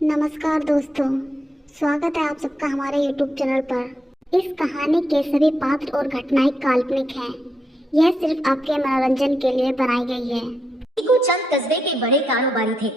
नमस्कार दोस्तों, स्वागत है आप सबका हमारे YouTube चैनल पर। इस कहानी के सभी पात्र और घटनाएं काल्पनिक हैं। यह सिर्फ आपके मनोरंजन के लिए बनाई गई है। टीकू चंद कस्बे के बड़े कारोबारी थे।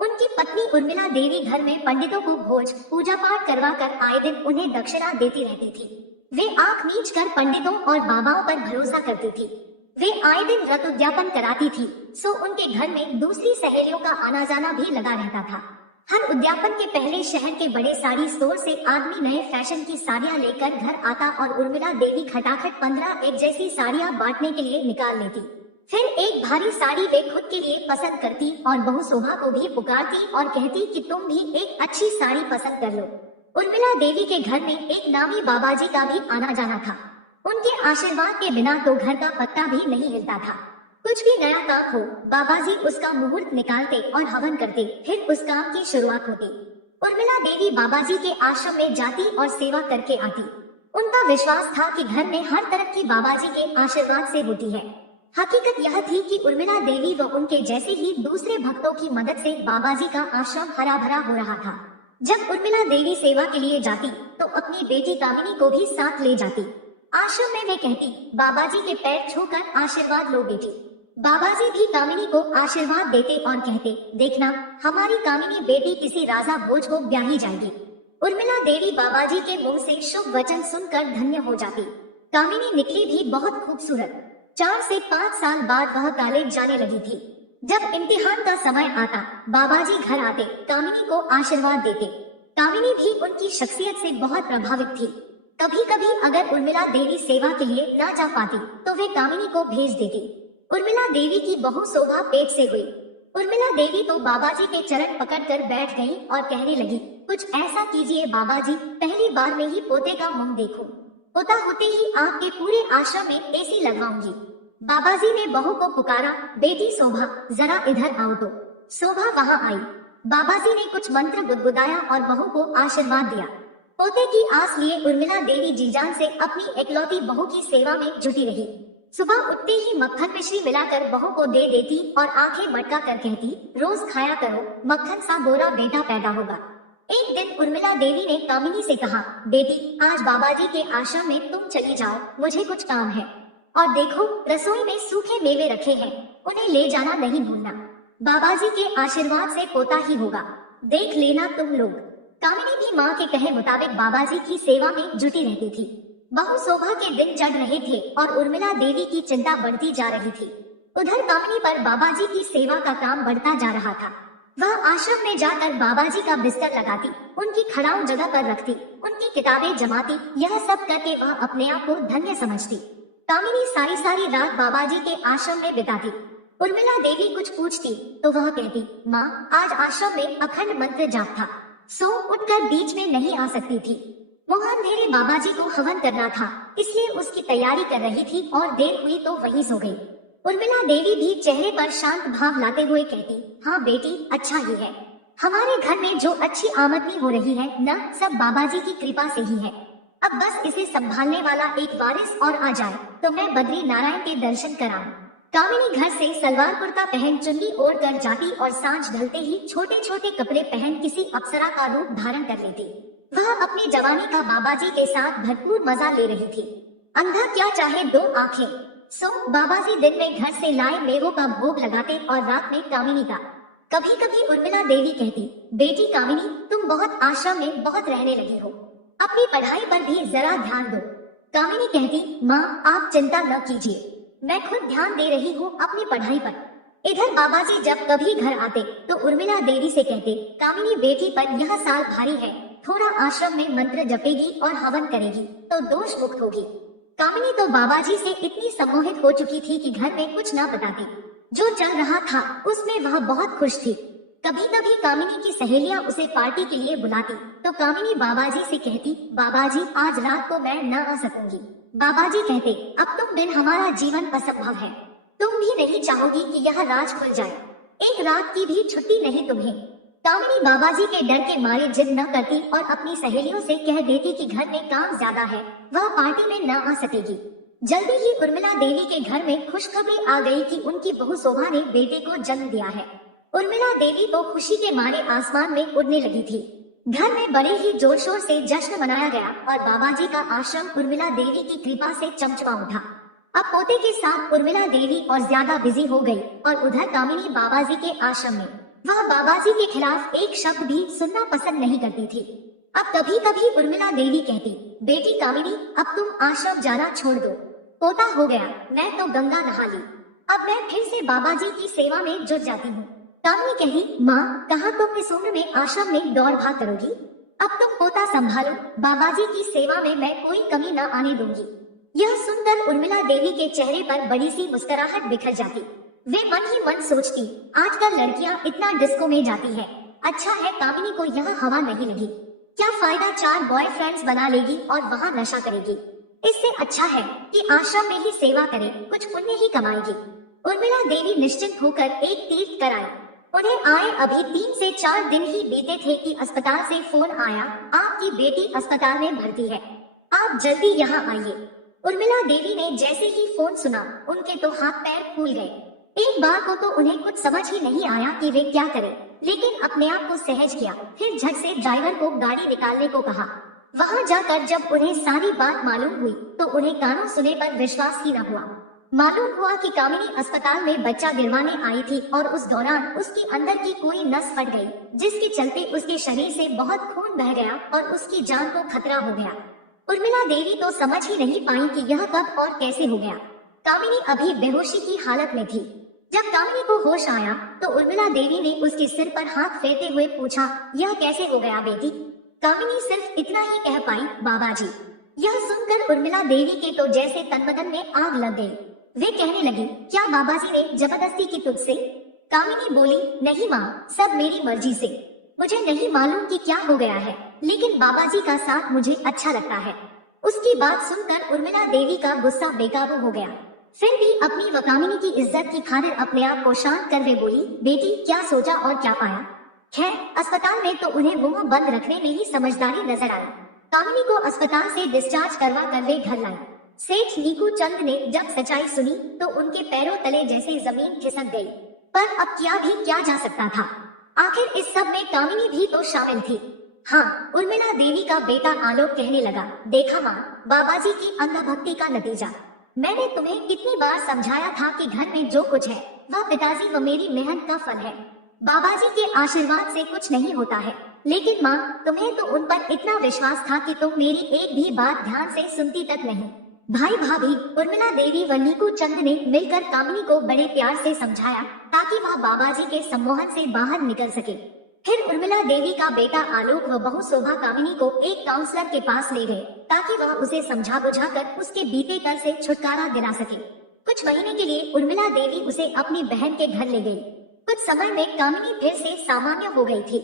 उनकी पत्नी उर्मिला देवी घर में पंडितों को भोज पूजा पाठ करवा कर आए दिन उन्हें दक्षिणा देती रहती थी। वे आंख मीच कर पंडितों और बाबाओं पर भरोसा करती थी। वे आए दिन रत उद्यापन कराती थी, सो उनके घर में दूसरी सहेलियों का आना जाना भी लगा रहता था। हर उद्यापन के पहले शहर के बड़े साड़ी स्टोर से आदमी नए फैशन की साड़ियां लेकर घर आता और उर्मिला देवी खटाखट 15 एक जैसी साड़ियां बांटने के लिए निकाल लेती। फिर एक भारी साड़ी वे खुद के लिए पसंद करती और बहू शोभा को भी पुकारती और कहती कि तुम भी एक अच्छी साड़ी पसंद कर लो। उर्मिला देवी के घर में एक नामी बाबाजी का भी आना जाना था। उनके आशीर्वाद के बिना तो घर का पत्ता भी नहीं हिलता था। कुछ भी नया काम हो, बाबाजी उसका मुहूर्त निकालते और हवन करते, फिर उस काम की शुरुआत होती। उर्मिला देवी बाबाजी के आश्रम में जाती और सेवा करके आती। उनका विश्वास था कि घर में हर तरक्की बाबाजी के आशीर्वाद से होती है। हकीकत यह थी कि उर्मिला देवी व उनके जैसे ही दूसरे भक्तों की मदद से बाबाजी का आश्रम हरा भरा हो रहा था। जब उर्मिला देवी सेवा के लिए जाती तो अपनी बेटी कामिनी को भी साथ ले जाती। आश्रम में वे कहती, बाबाजी के पैर छूकर आशीर्वाद लो बेटी। बाबाजी भी कामिनी को आशीर्वाद देते और कहते, देखना हमारी कामिनी बेटी किसी राजा भोज को ब्याही जाएगी। उर्मिला देवी बाबाजी के मुंह से शुभ वचन सुनकर धन्य हो जाती। कामिनी निकली भी बहुत खूबसूरत। 4 से 5 साल बाद वह कॉलेज जाने लगी थी। जब इम्तिहान का समय आता, बाबाजी घर आते, कामिनी को आशीर्वाद देते। कामिनी भी उनकी शख्सियत से बहुत प्रभावित थी। कभी कभी अगर उर्मिला देवी सेवा के लिए न जा पाती तो वे कामिनी को भेज देती। उर्मिला देवी की बहू शोभा पेट से हुई। उर्मिला देवी तो बाबाजी के चरण पकड़कर बैठ गई और कहने लगी, कुछ ऐसा कीजिए बाबाजी, पहली बार में ही पोते का मुंह देखूं। पोता होते ही आपके पूरे आश्रम में एसी लगवाऊंगी। बाबाजी ने बहू को पुकारा, बेटी शोभा जरा इधर आओ तो। शोभा वहां आई। बाबाजी ने कुछ मंत्र गुदगुदाया और बहू को आशीर्वाद दिया। पोते की आस लिए उर्मिला देवी जीजान से अपनी एकलौती बहू की सेवा में जुटी रही। सुबह उठते ही मक्खन मिश्री मिलाकर बहू को दे देती और आंखें मटका कर कहती, रोज खाया करो, मक्खन सा गोरा बेटा पैदा होगा। एक दिन उर्मिला देवी ने कामिनी से कहा, बेटी आज बाबाजी के आश्रम में तुम चली जाओ, मुझे कुछ काम है। और देखो रसोई में सूखे मेवे रखे हैं, उन्हें ले जाना नहीं भूलना। बाबाजी के आशीर्वाद से पोता ही होगा, देख लेना तुम लोग। कामिनी भी माँ के कहे मुताबिक बाबाजी की सेवा में जुटी रहती थी। बहू शोभा के दिन चढ़ रहे थे और उर्मिला देवी की चिंता बढ़ती जा रही थी। उधर कामिनी पर बाबाजी की सेवा का काम बढ़ता जा रहा था। वह आश्रम में जाकर बाबाजी का बिस्तर लगाती, उनकी खड़ाऊ जगह पर रखती, उनकी किताबें जमाती। यह सब करके वह अपने आप को धन्य समझती। कामिनी सारी सारी रात बाबाजी के आश्रम में बिताती। उर्मिला देवी कुछ पूछती तो वह कहती, माँ आज आश्रम में अखंड मंत्र जाप था, सो उठकर बीच में नहीं आ सकती थी। वह अंधेरे बाबाजी को हवन करना था, इसलिए उसकी तैयारी कर रही थी और देर हुई तो वहीं सो गई। उर्मिला देवी भी चेहरे पर शांत भाव लाते हुए कहती, हाँ बेटी अच्छा ही है। हमारे घर में जो अच्छी आमदनी हो रही है न सब बाबाजी की कृपा से ही है। अब बस इसे संभालने वाला एक वारिस और आ जाए तो मैं बद्री नारायण के दर्शन कराऊं। कामिनी घर से सलवार कुर्ता पहन चुन्नी ओढ़ कर जाती और सांझ ढलते ही छोटे छोटे कपड़े पहन किसी अप्सरा का रूप धारण कर लेती। वह अपनी जवानी का बाबाजी के साथ भरपूर मजा ले रही थी। अंधा क्या चाहे दो आंखें। सो बाबाजी दिन में घर से लाए मेवों का भोग लगाते और रात में कामिनी का। कभी कभी उर्मिला देवी कहती, बेटी कामिनी तुम बहुत आश्रम में बहुत रहने लगी हो, अपनी पढ़ाई पर भी जरा ध्यान दो। कामिनी कहती, माँ आप चिंता न कीजिए, मैं खुद ध्यान दे रही हूँ अपनी पढ़ाई पर। इधर बाबाजी जब कभी घर आते तो उर्मिला देवी से कहते, कामिनी बेटी पर यह साल भारी है, थोड़ा आश्रम में मंत्र जपेगी और हवन करेगी तो दोष मुक्त होगी। कामिनी तो बाबाजी से इतनी सम्मोहित हो चुकी थी कि घर में कुछ न बताती। जो चल रहा था उसमें वह बहुत खुश थी। कभी कभी कामिनी की सहेलियां उसे पार्टी के लिए बुलाती तो कामिनी बाबाजी से कहती, बाबाजी आज रात को मैं न आ सकूंगी। बाबाजी कहते, अब तुम बिन हमारा जीवन असंभव है, तुम भी नहीं चाहोगी कि यह राज खुल जाए, एक रात की भी छुट्टी नहीं तुम्हें। कामिनी बाबाजी के डर के मारे जिद न करती और अपनी सहेलियों से कह देती कि घर में काम ज्यादा है, वह पार्टी में न आ सकेगी। जल्दी ही उर्मिला देवी के घर में खुशखबरी आ गई कि उनकी बहू शोभा ने बेटे को जन्म दिया है। उर्मिला देवी तो खुशी के मारे आसमान में उड़ने लगी थी। घर में बड़े ही जोर शोर से जश्न मनाया गया और बाबा जी का आश्रम उर्मिला देवी की कृपा से चमचमा उठा। अब पोते के साथ उर्मिला देवी और ज्यादा बिजी हो गई और उधर कामिनी बाबा जी के आश्रम में वह बाबा जी के खिलाफ एक शब्द भी सुनना पसंद नहीं करती थी। अब कभी कभी उर्मिला देवी कहती, बेटी कामिनी अब तुम आश्रम जाना छोड़ दो, पोता हो गया, मैं तो गंगा नहा ली, अब मैं फिर से बाबा जी की सेवा में जुट जाती हूँ। कामिनी कही, माँ कहाँ तुम इस उम्र में आश्रम में दौड़ भाग करोगी, अब तुम पोता संभालो, बाबा जी की सेवा में मैं कोई कमी न आने दूंगी। यह सुनकर उर्मिला देवी के चेहरे पर बड़ी सी मुस्कुराहट बिखर जाती। वे मन ही मन सोचती, आजकल लड़कियां इतना डिस्को में जाती है, अच्छा है कामिनी को यह हवा नहीं लगी, क्या फायदा 4 बॉयफ्रेंड्स बना लेगी और वहाँ नशा करेगी, इससे अच्छा है कि आश्रम में ही सेवा करे, कुछ पुण्य ही कमाएगी। उर्मिला देवी निश्चिंत होकर एक तीर्थ कर आई। उन्हें आए अभी 3 से 4 दिन ही बीते थे कि अस्पताल से फोन आया, आपकी बेटी अस्पताल में भर्ती है, आप जल्दी यहाँ आइए। उर्मिला देवी ने जैसे ही फोन सुना उनके तो हाथ पैर फूल गए। एक बार को तो उन्हें कुछ समझ ही नहीं आया कि वे क्या करें, लेकिन अपने आप को सहज किया। फिर झट से ड्राइवर को गाड़ी निकालने को कहा। वहां जाकर जब उन्हें सारी बात मालूम हुई तो उन्हें कानों सुने पर विश्वास ही न हुआ। मालूम हुआ कि कामिनी अस्पताल में बच्चा गिरवाने आई थी और उस दौरान उसकी अंदर की कोई नस फट गई, जिसके चलते उसके शरीर से बहुत खून बह गया और उसकी जान को खतरा हो गया। उर्मिला देवी तो समझ ही नहीं पाई कि यह कब और कैसे हो गया। कामिनी अभी बेहोशी की हालत में थी। जब कामिनी को होश आया तो उर्मिला देवी ने उसके सिर पर हाथ फेरते हुए पूछा, यह कैसे हो गया बेटी? कामिनी सिर्फ इतना ही कह पाई, बाबा जी। यह सुनकर उर्मिला देवी के तो जैसे तन-बदन में आग लग गई। वे कहने लगी, क्या बाबा जी ने जबरदस्ती की तुझसे? कामिनी बोली, नहीं माँ, सब मेरी मर्जी से, मुझे नहीं मालूम कि क्या हो गया है, लेकिन बाबा जी का साथ मुझे अच्छा लगता है। उसकी बात सुनकर उर्मिला देवी का गुस्सा बेकाबू हो गया। फिर भी अपनी व कामिनी की इज्जत की खातिर अपने आप को शांत कर वे बोली, बेटी क्या सोचा और क्या पाया? खैर अस्पताल में तो उन्हें मुंह बंद रखने में ही समझदारी नजर आई। कामिनी को अस्पताल से डिस्चार्ज करवा कर वे घर लाई। सेठ नीकू चंद ने जब सच्चाई सुनी तो उनके पैरों तले जैसे जमीन खिसक गई। पर अब क्या भी क्या जा सकता था, आखिर इस सब में कामिनी भी तो शामिल थी। हाँ, उर्मिला देवी का बेटा आलोक कहने लगा, देखा माँ, बाबा जी की अंधभक्ति का नतीजा। मैंने तुम्हें कितनी बार समझाया था कि घर में जो कुछ है वह पिताजी व मेरी मेहनत का फल है, बाबा जी के आशीर्वाद से कुछ नहीं होता है। लेकिन माँ, तुम्हें तो उन पर इतना विश्वास था कि तुम मेरी एक भी बात ध्यान से सुनती तक नहीं। भाई भाभी उर्मिला देवी व नीकू चंद ने मिलकर कामिनी को बड़े प्यार से समझाया ताकि वह बाबा जी के सम्मोहन से बाहर निकल सके। फिर उर्मिला देवी का बेटा आलोक व बहू शोभा कामिनी को एक काउंसलर के पास ले गए ताकि वह उसे समझा बुझाकर उसके बीते कर से छुटकारा दिला सके। कुछ महीने के लिए उर्मिला देवी उसे अपनी बहन के घर ले गई। कुछ समय में कामिनी फिर से सामान्य हो गई थी।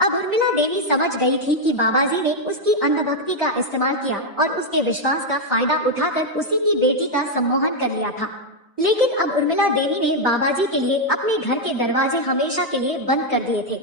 अब उर्मिला देवी समझ गई थी कि बाबाजी ने उसकी अंधभक्ति का इस्तेमाल किया और उसके विश्वास का फायदा उठाकर उसी की बेटी का सम्मोहन कर लिया था। लेकिन अब उर्मिला देवी ने बाबाजी के लिए अपने घर के दरवाजे हमेशा के लिए बंद कर दिए थे।